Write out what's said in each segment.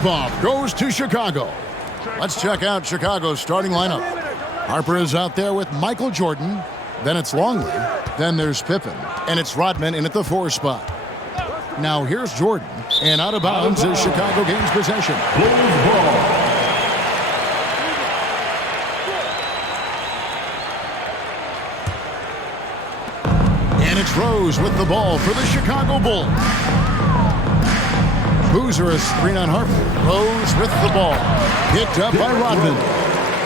tip-off goes to Chicago. Let's check out Chicago's starting lineup. Harper is out there with Michael Jordan. Then it's Longley. Then there's Pippen. And it's Rodman in at the 4 spot. Now here's Jordan. And out of bounds is Chicago gains possession. And it's Rose with the ball for the Chicago Bulls. Boozer is screen on Harper. Rose with the ball. Picked up by Rodman.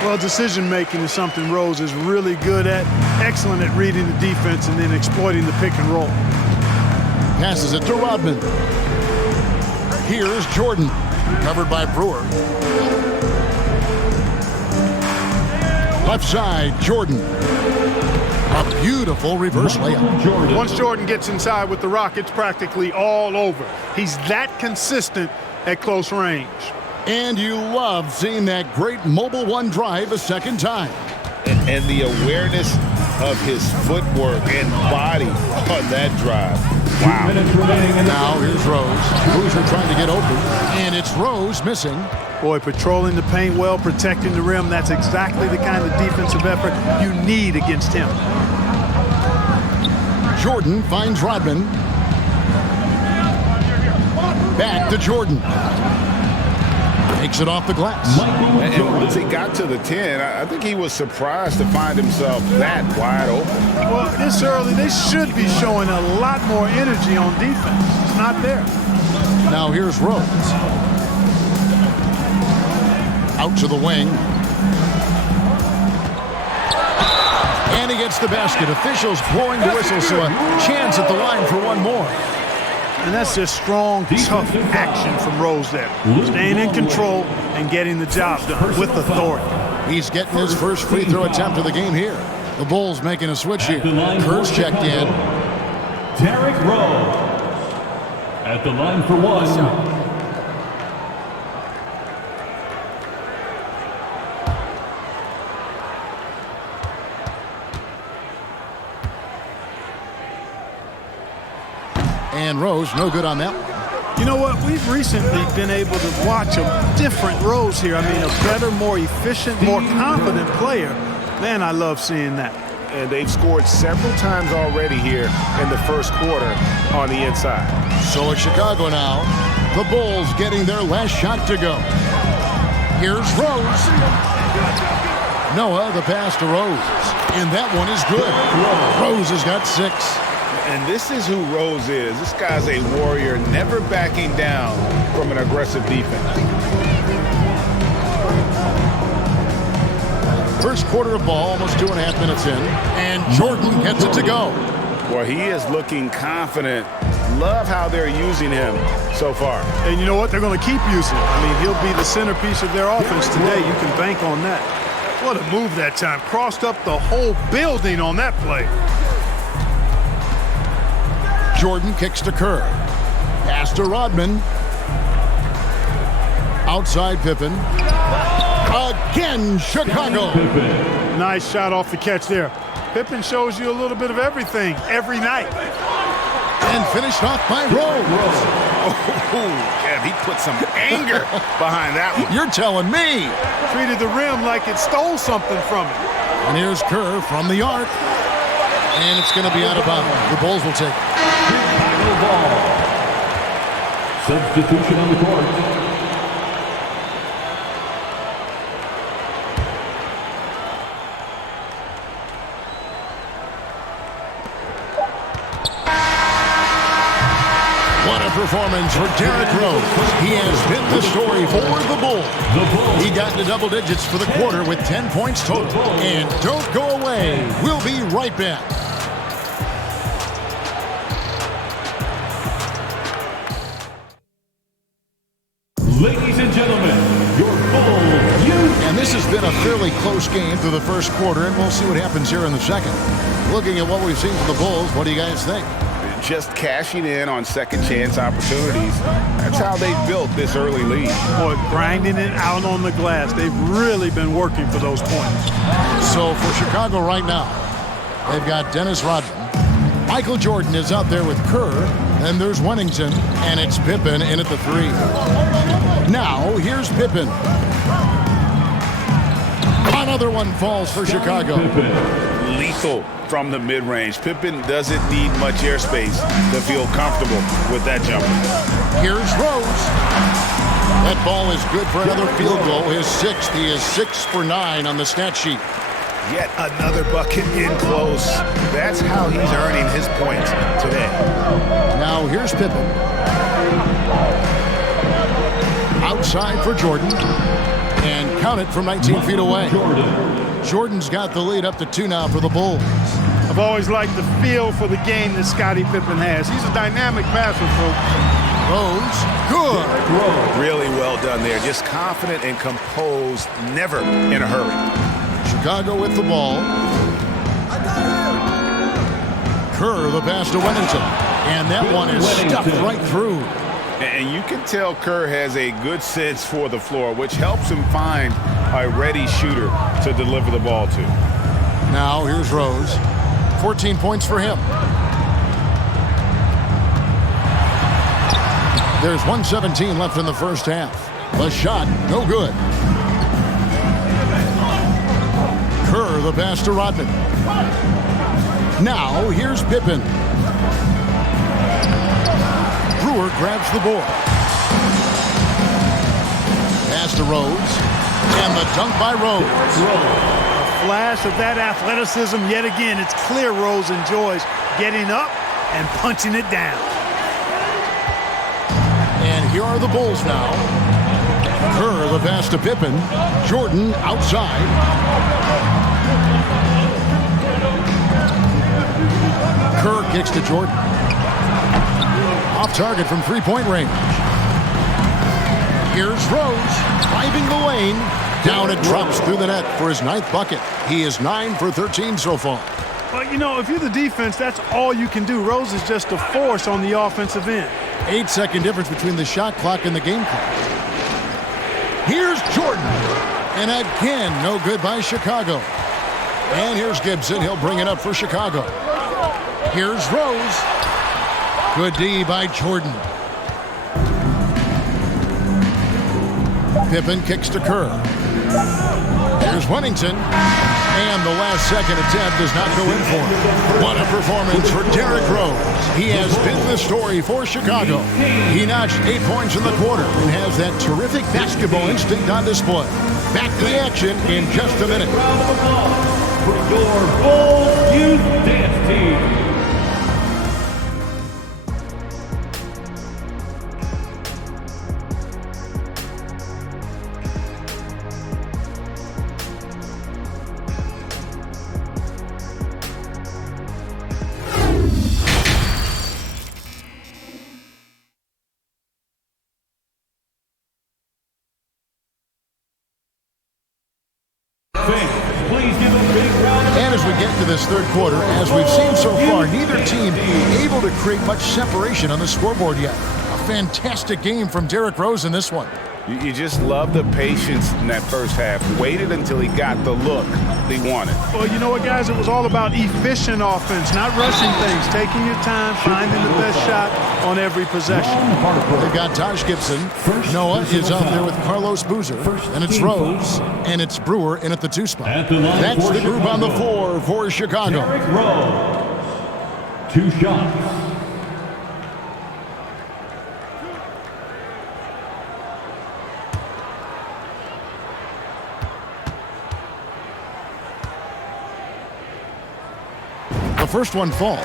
Well, decision-making is something Rose is really good at. Excellent at reading the defense and then exploiting the pick and roll. Passes it to Rodman. Here's Jordan. Covered by Brewer. Left side, Jordan. A beautiful reverse layup. Once Jordan gets inside with the rock, it's practically all over. He's that consistent at close range. And you love seeing that great mobile one drive a second time. And the awareness of his footwork and body on that drive. Wow. Now here's Rose. Boozer trying to get open. And it's Rose missing. Boy, patrolling the paint well, protecting the rim. That's exactly the kind of defensive effort you need against him. Jordan finds Rodman. Back to Jordan. Takes it off the glass. And once he got to the 10, I think he was surprised to find himself that wide open. Well, this early, they should be showing a lot more energy on defense. It's not there. Now here's Rose. Out to the wing. And he gets the basket. Officials blowing the whistle, so a chance at the line for one more. And that's just strong, tough action from Rose there. Staying in control and getting the job done with authority. He's getting his first free throw attempt of the game here. The Bulls making a switch here. Kerr's checked in. Derrick Rose at the line for one. And Rose, no good on that one. You know what? We've recently been able to watch a different Rose here. I mean, a better, more efficient, more confident player. Man, I love seeing that. And they've scored several times already here in the first quarter on the inside. So it's Chicago now. The Bulls getting their last shot to go. Here's Rose. Noah, the pass to Rose. And that one is good. Rose has got 6. And this is who Rose is. This guy's a warrior, never backing down from an aggressive defense. First quarter of ball, almost 2.5 minutes in. And Jordan gets it to go. Well, he is looking confident. Love how they're using him so far. And you know what? They're going to keep using him. I mean, he'll be the centerpiece of their offense today. You can bank on that. What a move that time. Crossed up the whole building on that play. Jordan kicks to Kerr. Pass to Rodman. Outside Pippen. Again, Chicago. Nice shot off the catch there. Pippen shows you a little bit of everything every night. And finished off by Rose. Yeah, he put some anger behind that one. You're telling me. Treated the rim like it stole something from it. And here's Kerr from the arc. And it's going to be out of bounds. The Bulls will take it. Ball. Substitution on the court. What a performance for Derrick Rose. He has been the story for the Bulls. He got into double digits for the quarter with 10 points total. And don't go away. We'll be right back. Ladies and gentlemen, your Bulls. And this has been a fairly close game through the first quarter, and we'll see what happens here in the second. Looking at what we've seen from the Bulls, what do you guys think? Just cashing in on second chance opportunities. That's how they built this early lead. Boy, grinding it out on the glass. They've really been working for those points. So for Chicago right now, they've got Dennis Rodman Michael Jordan is out there with Kerr. And there's Wennington. And it's Pippen in at the 3. Now, here's Pippen. Another one falls for Chicago. Lethal from the mid-range. Pippen doesn't need much airspace to feel comfortable with that jumper. Here's Rose. That ball is good for another field goal. His 6th. He is 6 for 9 on the stat sheet. Yet another bucket in close. That's how he's earning his points today. Now here's Pippen. Outside for Jordan. And count it from 19 feet away. Jordan's got the lead up to 2 now for the Bulls. I've always liked the feel for the game that Scottie Pippen has. He's a dynamic passer, folks. Rose, good. Really well done there. Just confident and composed, never in a hurry. Chicago with the ball. Kerr, the pass to Wennington. And that one is stuffed right through. And you can tell Kerr has a good sense for the floor, which helps him find a ready shooter to deliver the ball to. Now here's Rose. 14 points for him. There's 1:17 left in the first half. The shot, no good. Kerr, the pass to Rodman. Now here's Pippen. Brewer grabs the board. Pass to Rose. And the dunk by Rose. A flash of that athleticism yet again. It's clear Rose enjoys getting up and punching it down. And here are the Bulls now. Kerr, the pass to Pippen. Jordan outside. Kerr kicks to Jordan. Off target from three-point range. Here's Rose, driving the lane. Down it drops through the net for his 9th bucket. He is 9 for 13 so far. But, you know, if you're the defense, that's all you can do. Rose is just a force on the offensive end. 8-second difference between the shot clock and the game clock. Here's Jordan. And again, no good by Chicago. And here's Gibson. He'll bring it up for Chicago. Here's Rose. Good D by Jordan. Pippen kicks to Kerr. Here's Wennington. And the last second attempt does not go in for him. What a performance for Derrick Rose. He has been the story for Chicago. He notched 8 points in the quarter and has that terrific basketball instinct on display. Back to the action in just a minute. Round of applause for your Bulls Youth Dance Team. And as we get to this third quarter, as we've seen so far, neither team able to create much separation on the scoreboard yet. A fantastic game from Derrick Rose in this one. You just love the patience in that first half. Waited until he got the look he wanted. Well, you know what, guys? It was all about efficient offense, not rushing things, taking your time, finding the best shot on every possession. They've got Taj Gibson. Noah is out there with Carlos Boozer. And it's Rose. And it's Brewer in at the 2 spot. That's the group on the floor for Chicago. Derrick Rose. 2 shots. The first one falls.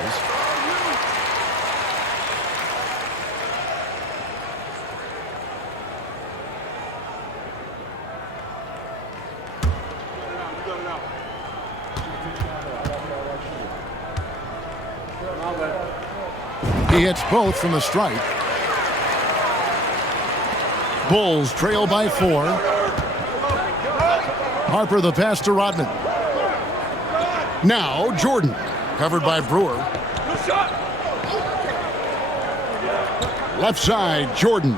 He hits both from the stripe. Bulls trail by 4. Harper the pass to Rodman. Now Jordan. Covered by Brewer. Left side, Jordan.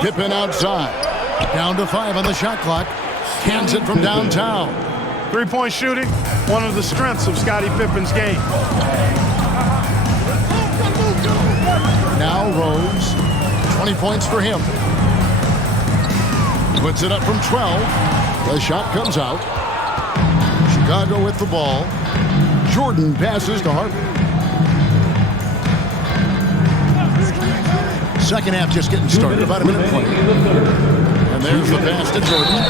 Pippen outside. Down to 5 on the shot clock. Cans it from downtown. Three-point shooting, one of the strengths of Scottie Pippen's game. Rose. 20 points for him. Puts it up from 12. The shot comes out. Chicago with the ball. Jordan passes to Harper. Second half just getting started. About a minute play. And there's the pass to Jordan.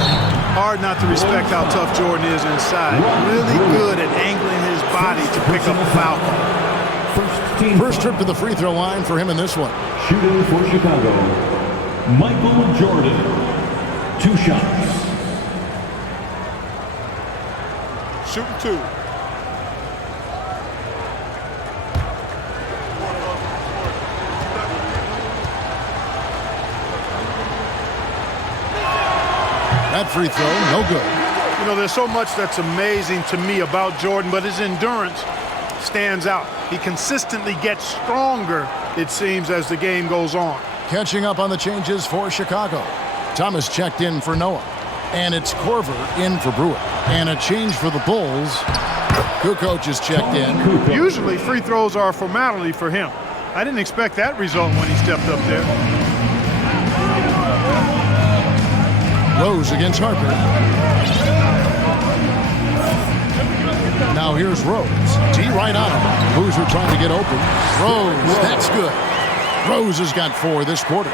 Hard not to respect how tough Jordan is inside. Really good at angling his body to pick up the foul call. First trip to the free throw line for him in this one. Shooting for Chicago, Michael Jordan. 2 shots. Shooting 2. That free throw, no good. You know, there's so much that's amazing to me about Jordan, but his endurance stands out. He consistently gets stronger, it seems, as the game goes on. Catching up on the changes for Chicago. Thomas checked in for Noah. And it's Korver in for Brewer. And a change for the Bulls. Kukoc is checked in. Usually free throws are a formality for him. I didn't expect that result when he stepped up there. Rose against Harper. Now here's Rose. D right on him. Boozer trying to get open. Rose, that's good. Rose has got 4 this quarter.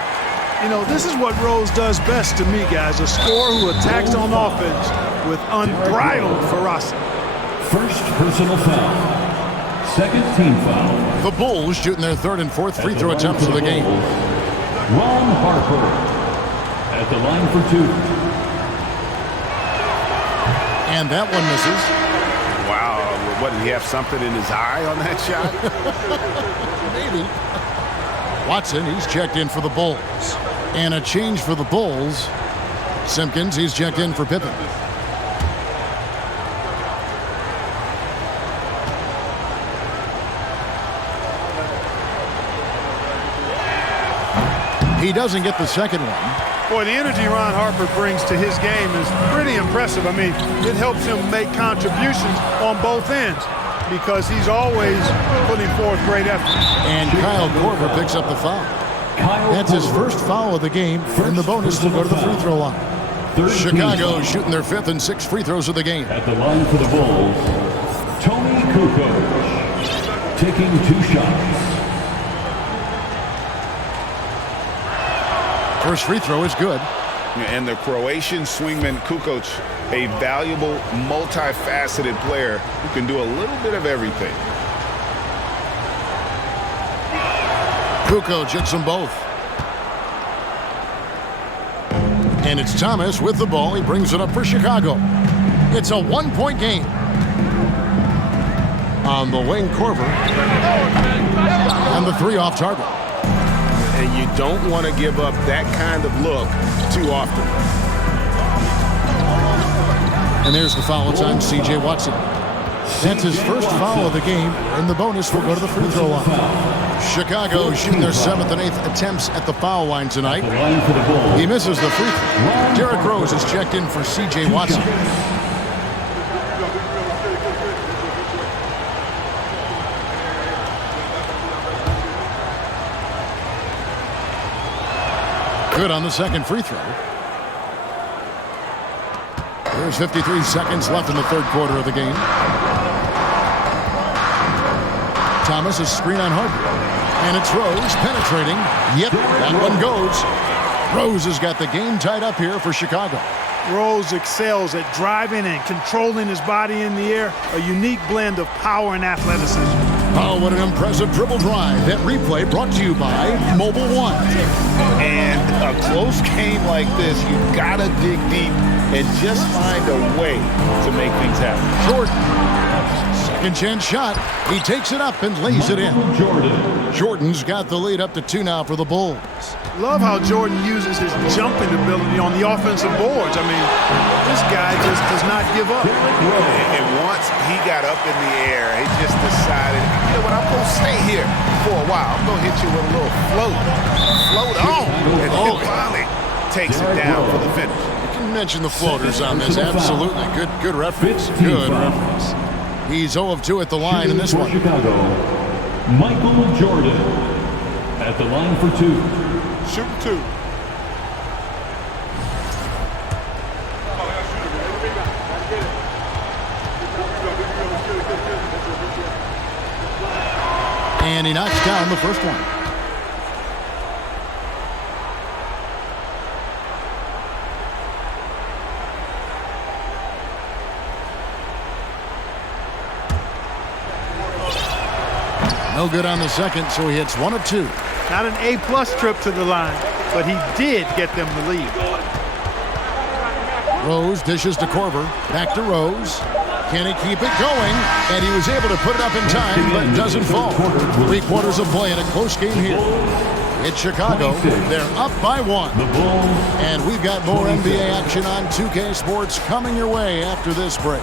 You know, this is what Rose does best to me, guys. A scorer who attacks on offense with unbridled ferocity. First personal foul. Second team foul. The Bulls shooting their 3rd and 4th free throw attempts of the game. Ron Harper at the line for 2. And that one misses. Wow, what, did he have something in his eye on that shot? Maybe. Watson, he's checked in for the Bulls. And a change for the Bulls. Simpkins, he's checked in for Pippen. He doesn't get the second one. Boy, the energy Ron Harper brings to his game is pretty impressive. I mean, it helps him make contributions on both ends because he's always putting forth great effort. And Kyle Korver picks up the foul. That's his first foul of the game, and the bonus will go to the free throw line. Chicago shooting their 5th and 6th free throws of the game. At the line for the Bulls, Tony Kukoc taking 2 shots. First free throw is good. And the Croatian swingman Kukoc, a valuable, multifaceted player who can do a little bit of everything. Kukoc hits them both. And it's Thomas with the ball. He brings it up for Chicago. It's a 1-point game. On the wing, Korver. And the 3 off target. And you don't want to give up that kind of look too often. And there's the foul. It's on C.J. Watson. That's his first foul of the game, and the bonus will go to the free throw line. Chicago shooting their 7th and 8th attempts at the foul line tonight. He misses the free throw. Derrick Rose is checked in for C.J. Watson. Good on the second free throw. There's 53 seconds left in the 3rd quarter of the game. Thomas is screen on Harper. And it's Rose penetrating. Yep, that one goes. Rose has got the game tied up here for Chicago. Rose excels at driving and controlling his body in the air. A unique blend of power and athleticism. Oh, what an impressive dribble drive. That replay brought to you by Mobile One. And a close game like this, you've got to dig deep and just find a way to make things happen. Jordan, second chance shot. He takes it up and lays it in. Jordan's got the lead up to 2 now for the Bulls. Love how Jordan uses his jumping ability on the offensive boards. I mean, this guy just does not give up. And once he got up in the air, he just decided, you know what, I'm going to stay here for a while. I'm going to hit you with a little float. Float on. And finally takes it down for the finish. You can mention the floaters on this. Absolutely. Good reference. Good reference. He's 0 of 2 at the line in this one. Chicago, Michael Jordan at the line for two. Shoot two. And he knocks down the first one. No good on the second, so he hits 1 of 2. Not an A-plus trip to the line, but he did get them the lead. Rose dishes to Korver. Back to Rose. Can he keep it going? And he was able to put it up in time, but doesn't fall. 3 quarters of play in a close game here. It's Chicago. They're up by 1. And we've got more NBA action on 2K Sports coming your way after this break.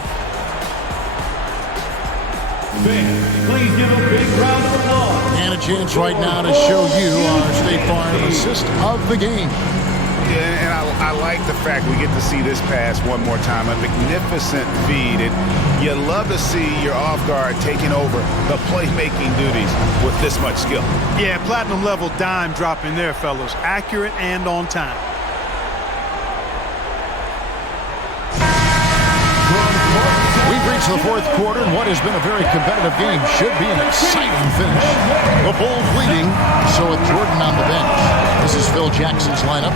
Please give a big round of applause. And a chance right now to show you our State Farm assist of the game. Yeah, and I like the fact we get to see this pass one more time. A magnificent feed. And you love to see your off guard taking over the playmaking duties with this much skill. Yeah, platinum level dime dropping there, fellas. Accurate and on time. We've reached the fourth quarter, and what has been a very competitive game should be an exciting finish. The Bulls leading, so with Jordan on the bench. This is Phil Jackson's lineup.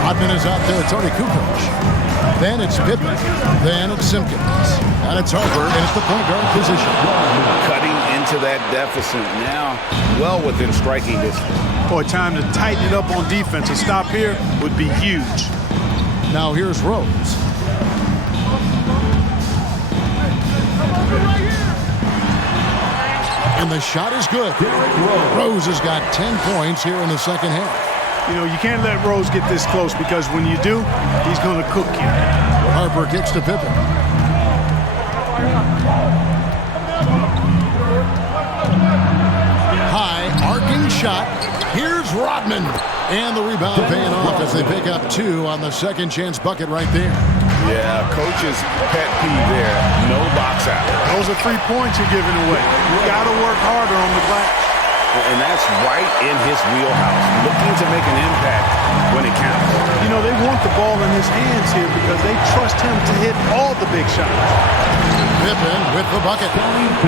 Rodman is out there, Tony Kukoc. Then it's Pippen. Then it's Simpkins. And it's Harper, and it's the point guard position. Cutting into that deficit now, well within striking distance. Boy, time to tighten it up on defense. A stop here would be huge. Now here's Rose. And the shot is good. Rose has got 10 points here in the second half. You know, you can't let Rose get this close because when you do, he's going to cook you. Harper kicks to Pippen. High, arcing shot. Here's Rodman. And the rebound paying off as they pick up 2 on the second chance bucket right there. Yeah, coach's pet peeve there. No box out. Those are 3 points you're giving away. You got to work harder on the glass. And that's right in his wheelhouse. Looking to make an impact when it counts. You know, they want the ball in his hands here because they trust him to hit all the big shots. Pippen with the bucket.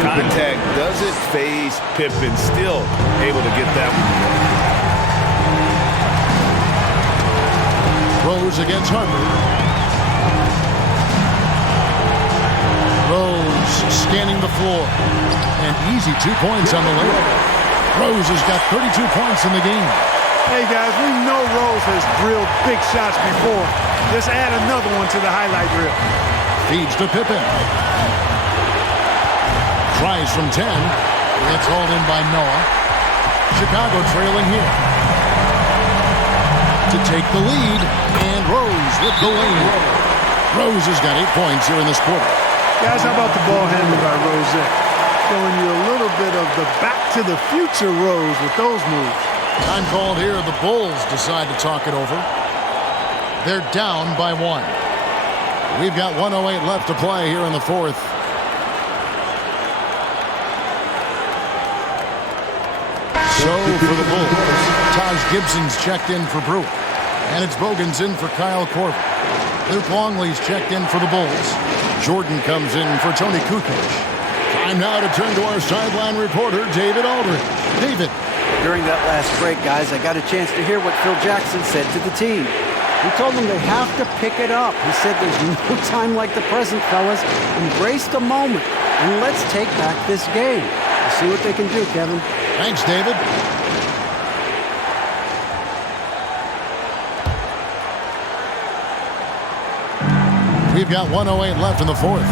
Contact doesn't phase Pippen. Still able to get that one. Rose against Harper. Rose scanning the floor. And easy 2 points on the layup. Rose has got 32 points in the game. Hey, guys, we know Rose has drilled big shots before. Just add another one to the highlight reel. Feeds to Pippen. Tries from 10. It's hauled in by Noah. Chicago trailing here. To take the lead. And Rose with the lead. Rose has got 8 points here in this quarter. Guys, how about the ball handling by Rose? Showing you a little bit of the back-to-the-future Rose with those moves. Time called here. The Bulls decide to talk it over. They're down by 1. We've got 1:08 left to play here in the fourth. So for the Bulls, Taj Gibson's checked in for Brewer. And it's Bogan's in for Kyle Korver. Luke Longley's checked in for the Bulls. Jordan comes in for Tony Kukoc. Time now to turn to our sideline reporter, David Aldridge. David. During that last break, guys, I got a chance to hear what Phil Jackson said to the team. He told them they have to pick it up. He said there's no time like the present, fellas. Embrace the moment, and let's take back this game. We'll see what they can do, Kevin. Thanks, David. We've got 1:08 left in the fourth.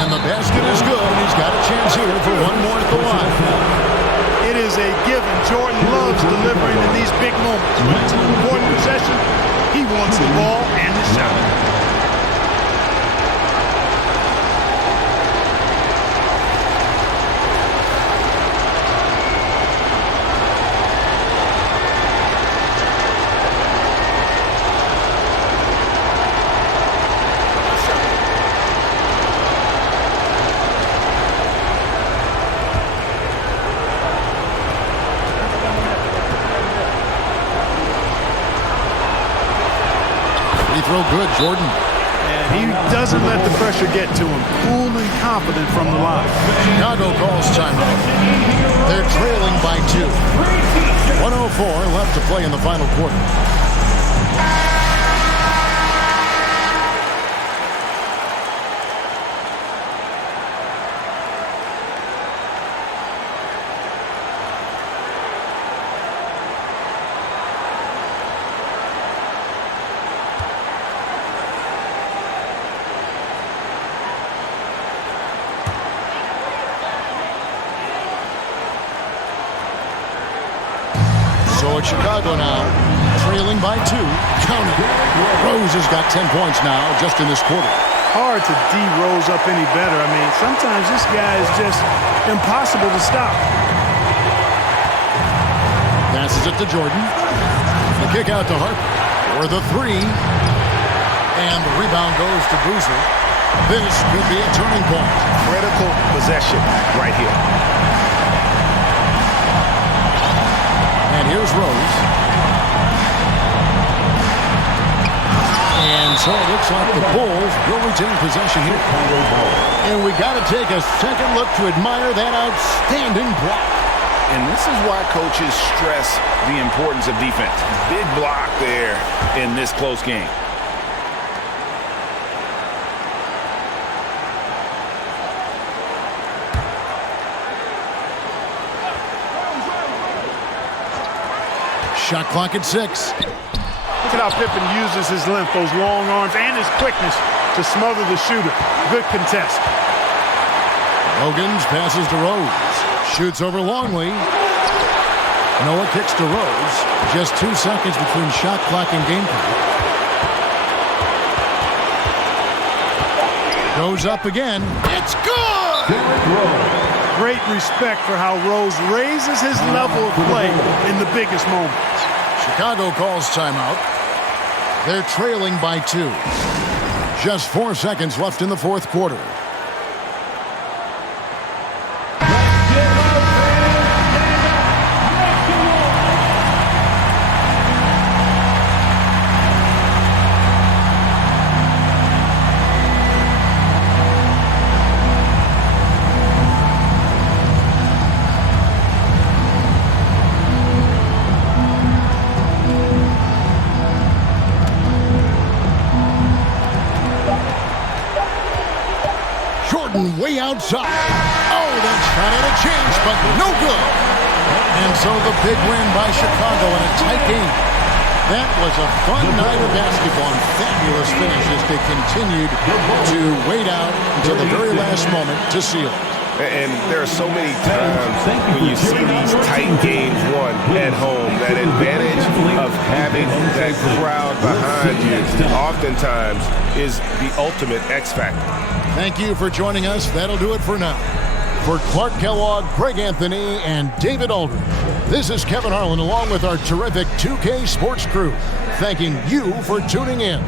And the basket is good, and he's got a chance here for one more at the line. It is a given. Jordan loves delivering in these big moments. When it's an important possession, he wants the ball and the shot. throw good, Jordan. And he doesn't let the pressure get to him. Cool and confident from the line. Chicago calls timeout. They're trailing by 2. 1:04 left to play in the final quarter. So it's Chicago now, trailing by 2. Count it. Rose has got 10 points now just in this quarter. Hard to D-Rose up any better. I mean, sometimes this guy is just impossible to stop. Passes it to Jordan. The kick out to Harper for the 3. And the rebound goes to Boozer. This could be a turning point. Critical possession right here. And here's Rose. And so it looks like the Bulls will retain possession here. And we got to take a second look to admire that outstanding block. And this is why coaches stress the importance of defense. Big block there in this close game. Shot clock at 6. Look at how Pippen uses his length, those long arms, and his quickness to smother the shooter. Good contest. Hogan's passes to Rose. Shoots over Longley. Noah kicks to Rose. Just 2 seconds between shot clock and game clock. Goes up again. It's good! Great respect for how Rose raises his level of play in the biggest moments. Chicago calls timeout. They're trailing by 2. Just 4 seconds left in the fourth quarter. Way outside. Oh, that shot had a chance, but no good. And so the big win by Chicago in a tight game. That was a fun night of basketball and fabulous finish as they continued to wait out until the very last moment to seal it. And there are so many times when you see these tight games won at home, that advantage of having that crowd behind you oftentimes is the ultimate X factor. Thank you for joining us. That'll do it for now. For Clark Kellogg, Greg Anthony, and David Aldridge, this is Kevin Harlan along with our terrific 2K Sports crew, thanking you for tuning in.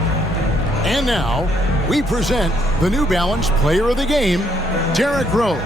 And now, we present the New Balance Player of the Game, Derrick Rose.